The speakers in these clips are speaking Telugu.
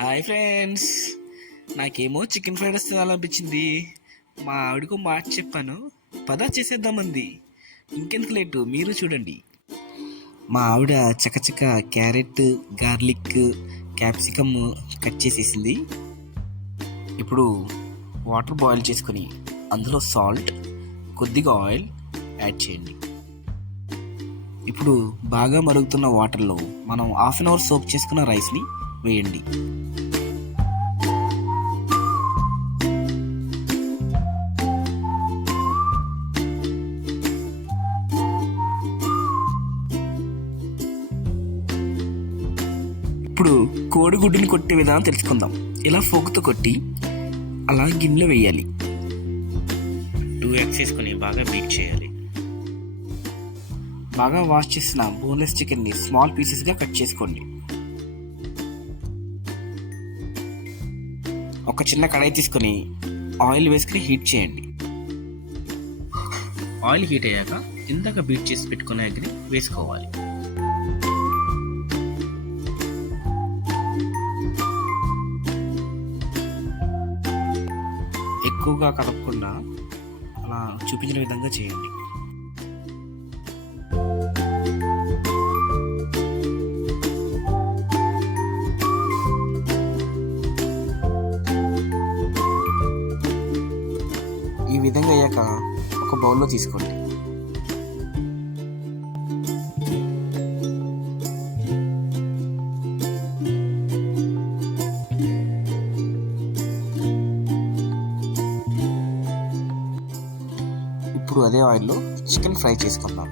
హాయ్ ఫ్రెండ్స్, నాకేమో చికెన్ ఫ్రైడ్ రైస్ తినాలనిపించింది. మా ఆవిడకు మాట చెప్పాను, పదా చేసేద్దామంది. ఇంకెందుకు లేటు, మీరు చూడండి. మా ఆవిడ చకచక క్యారెట్, గార్లిక్, క్యాప్సికమ్ కట్ చేసేసింది. ఇప్పుడు వాటర్ బాయిల్ చేసుకొని అందులో సాల్ట్, కొద్దిగా ఆయిల్ యాడ్ చేయండి. ఇప్పుడు బాగా మరుగుతున్న వాటర్లో మనం హాఫ్ అన్ అవర్ సోక్ చేసుకున్న రైస్ని వేయండి. ఇప్పుడు కోడిగుడ్డుని కొట్టే విధానం తెలుసుకుందాం. ఇలా ఫోకుతో కొట్టి అలా గిన్నెలో వేయాలి. 2 eggs వేసుకొని బాగా బీట్ చేయాలి. బాగా వాష్ చేసిన బోన్లెస్ చికెన్ని స్మాల్ పీసెస్గా కట్ చేసుకోండి. ఒక చిన్న కడాయి తీసుకొని ఆయిల్ వేసుకుని హీట్ చేయండి. ఆయిల్ హీట్ అయ్యాక ఇందాక బీట్ చేసి పెట్టుకున్న ఎగ్ని వేసుకోవాలి. ఎక్కువగా కలపకుండా అలా చూపించిన విధంగా చేయండి. ఈ విధంగా అయ్యాక ఒక బౌల్లో తీసుకోండి. ఇప్పుడు అదే ఆయిల్లో చికెన్ ఫ్రై చేసుకుందాం.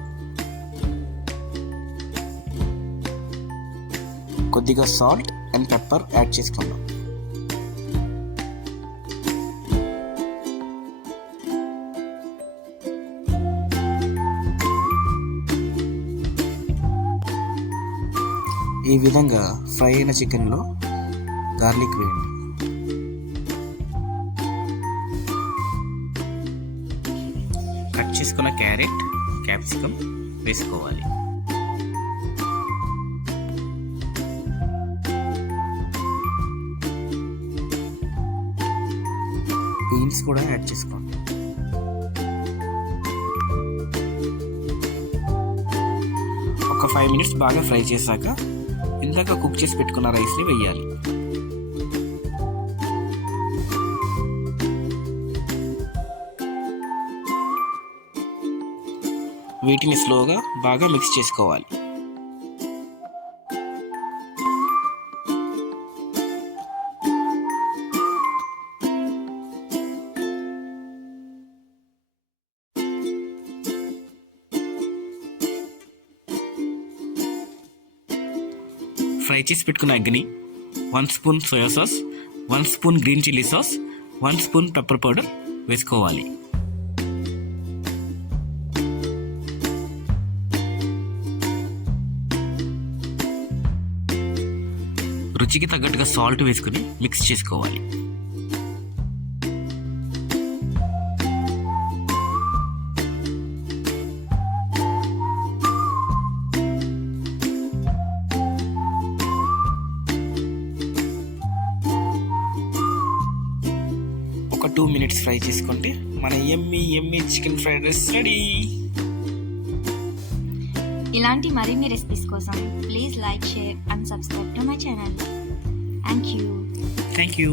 కొద్దిగా సాల్ట్ అండ్ పెప్పర్ యాడ్ చేసుకుందాం. ఈ విధంగా ఫ్రై అయిన చికెన్లో గార్లిక్ వేయండి. కట్ చేసుకున్న క్యారెట్, క్యాప్సికమ్ వేసుకోవాలి. బీన్స్ కూడా యాడ్ చేసుకోండి. ఒక 5 minutes బాగా ఫ్రై చేశాక ఇందాక కుక్ చేసి పెట్టుకున్న రైస్ని వేయాలి. వీటిని స్లోగా బాగా మిక్స్ చేసుకోవాలి. ఫ్రై చేసి పెట్టుకున్న ఎగ్ని 1 spoon soya sauce, 1 spoon green chilli sauce, 1 spoon pepper powder వేసుకోవాలి. రుచికి తగ్గట్టుగా సాల్ట్ వేసుకుని మిక్స్ చేసుకోవాలి. ఒక 2 minutes ఫ్రై చేసుకుంటే మన యమ్మీ చికెన్ ఫ్రైడ్ రైస్ రెడీ. ఇలాంటి మరిన్ని రెసిపీస్ కోసం please like, share and subscribe to my channel. Thank you.